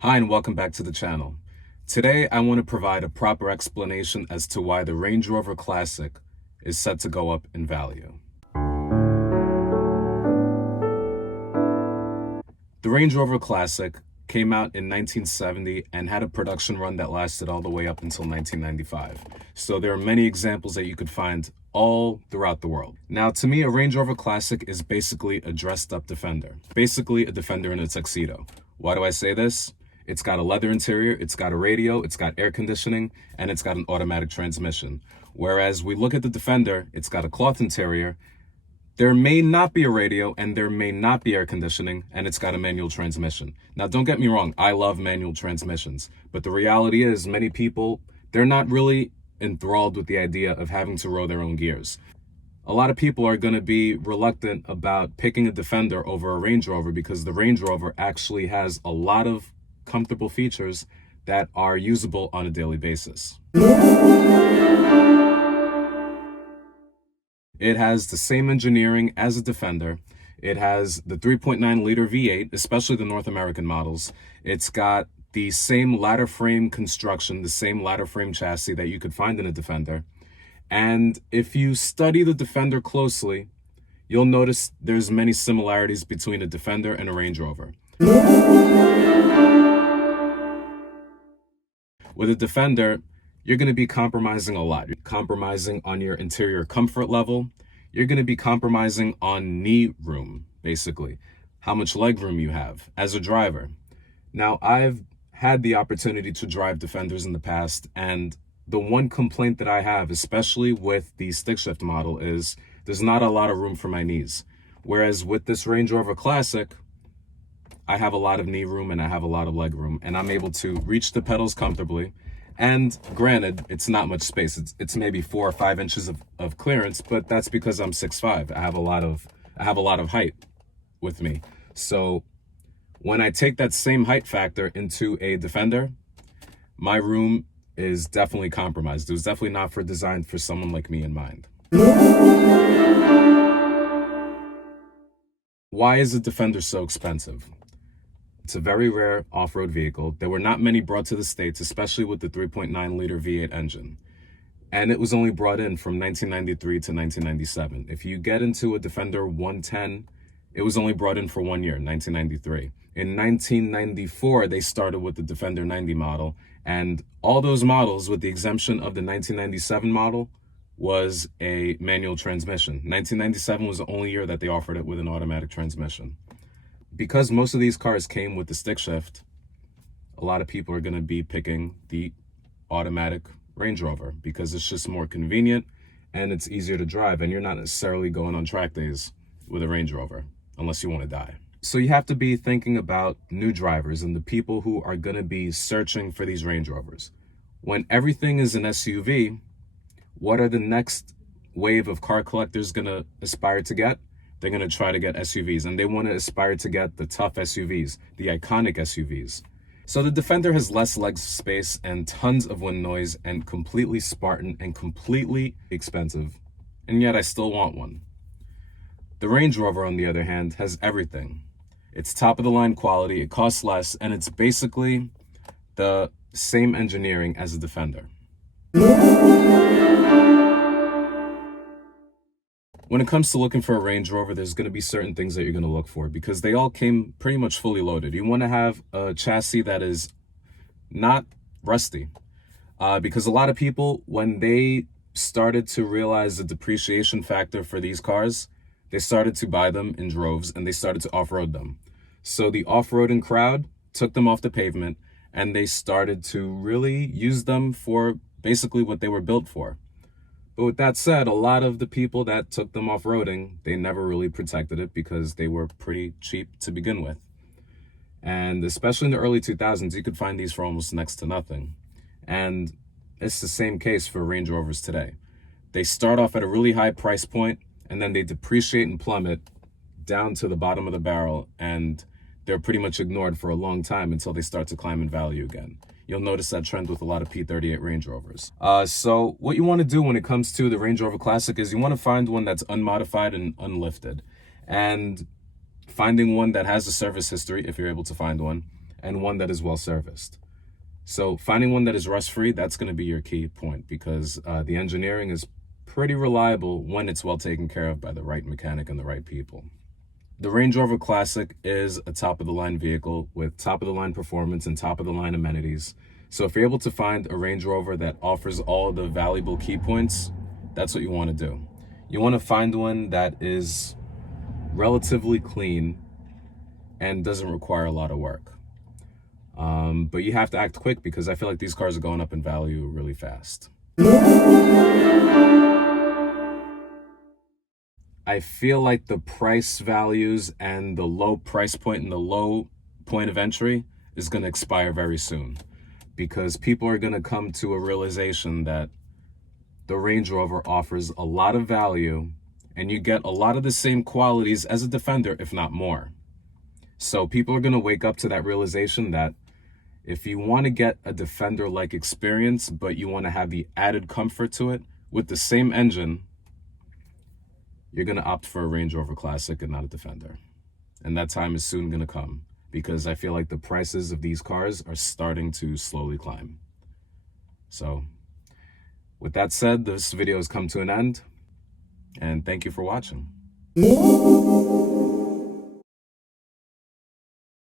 Hi and welcome back to the channel. Today I want to provide a proper explanation as to why the Range Rover Classic is set to go up in value. The Range Rover Classic came out in 1970 and had a production run that lasted all the way up until 1995. So there are many examples that you could find all throughout the world. Now, to me, a Range Rover Classic is basically a dressed up Defender. Basically a Defender in a tuxedo. Why do I say this? It's got a leather interior, it's got a radio, it's got air conditioning, and it's got an automatic transmission. Whereas we look at the Defender, it's got a cloth interior, there may not be a radio, and there may not be air conditioning, and it's got a manual transmission. Now, don't get me wrong, I love manual transmissions, but the reality is many people, they're not really enthralled with the idea of having to row their own gears. A lot of people are going to be reluctant about picking a Defender over a Range Rover because the Range Rover actually has a lot of comfortable features that are usable on a daily basis. It has the same engineering as a Defender. It has the 3.9 liter V8, especially the North American models. It's got the same ladder frame construction, the same ladder frame chassis that you could find in a Defender. And if you study the Defender closely, you'll notice there's many similarities between a Defender and a Range Rover. With a Defender, you're going to be compromising a lot. You're compromising on your interior comfort level. You're going to be compromising on knee room, basically, how much leg room you have as a driver. Now, I've had the opportunity to drive Defenders in the past, and the one complaint that I have, especially with the stick shift model, is there's not a lot of room for my knees. Whereas with this Range Rover Classic, I have a lot of knee room and I have a lot of leg room, and I'm able to reach the pedals comfortably. And granted, it's not much space. It's maybe 4 or 5 inches of clearance, but that's because I'm 6'5". I have a lot of height with me. So when I take that same height factor into a Defender, my room is definitely compromised. It was definitely not designed for someone like me in mind. Why is a Defender so expensive? It's a very rare off-road vehicle. There were not many brought to the States, especially with the 3.9 liter V8 engine. And it was only brought in from 1993 to 1997. If you get into a Defender 110, it was only brought in for 1 year, 1993. In 1994, they started with the Defender 90 model, and all those models, with the exemption of the 1997 model, was a manual transmission. 1997 was the only year that they offered it with an automatic transmission. Because most of these cars came with the stick shift, a lot of people are going to be picking the automatic Range Rover because it's just more convenient and it's easier to drive, and you're not necessarily going on track days with a Range Rover unless you want to die. So you have to be thinking about new drivers and the people who are going to be searching for these Range Rovers. When everything is an SUV, what are the next wave of car collectors going to aspire to get? They're going to try to get SUVs, and they want to aspire to get the tough SUVs, the iconic SUVs. So the Defender has less leg space and tons of wind noise and completely Spartan and completely expensive, and yet I still want one. The Range Rover, on the other hand, has everything. It's top of the line quality, it costs less, and it's basically the same engineering as the Defender. When it comes to looking for a Range Rover, there's going to be certain things that you're going to look for because they all came pretty much fully loaded. You want to have a chassis that is not rusty because a lot of people, when they started to realize the depreciation factor for these cars, they started to buy them in droves and they started to off-road them. So the off-roading crowd took them off the pavement and they started to really use them for basically what they were built for. But with that said, a lot of the people that took them off-roading, they never really protected it because they were pretty cheap to begin with. And especially in the early 2000s, you could find these for almost next to nothing. And it's the same case for Range Rovers today. They start off at a really high price point, and then they depreciate and plummet down to the bottom of the barrel, and they're pretty much ignored for a long time until they start to climb in value again. You'll notice that trend with a lot of P38 Range Rovers. So what you want to do when it comes to the Range Rover Classic is you want to find one that's unmodified and unlifted. And finding one that has a service history, if you're able to find one, and one that is well serviced. So finding one that is rust-free, that's going to be your key point, because the engineering is pretty reliable when it's well taken care of by the right mechanic and the right people. The Range Rover Classic is a top-of-the-line vehicle with top-of-the-line performance and top-of-the-line amenities. So if you're able to find a Range Rover that offers all the valuable key points, that's what you want to do. You want to find one that is relatively clean and doesn't require a lot of work. But you have to act quick, because I feel like these cars are going up in value really fast. I feel like the price values and the low price point and the low point of entry is going to expire very soon, because people are going to come to a realization that the Range Rover offers a lot of value and you get a lot of the same qualities as a Defender, if not more. So people are going to wake up to that realization that if you want to get a Defender-like experience, but you want to have the added comfort to it with the same engine, you're going to opt for a Range Rover Classic and not a Defender. And that time is soon going to come, because I feel like the prices of these cars are starting to slowly climb. So with that said, this video has come to an end, and thank you for watching.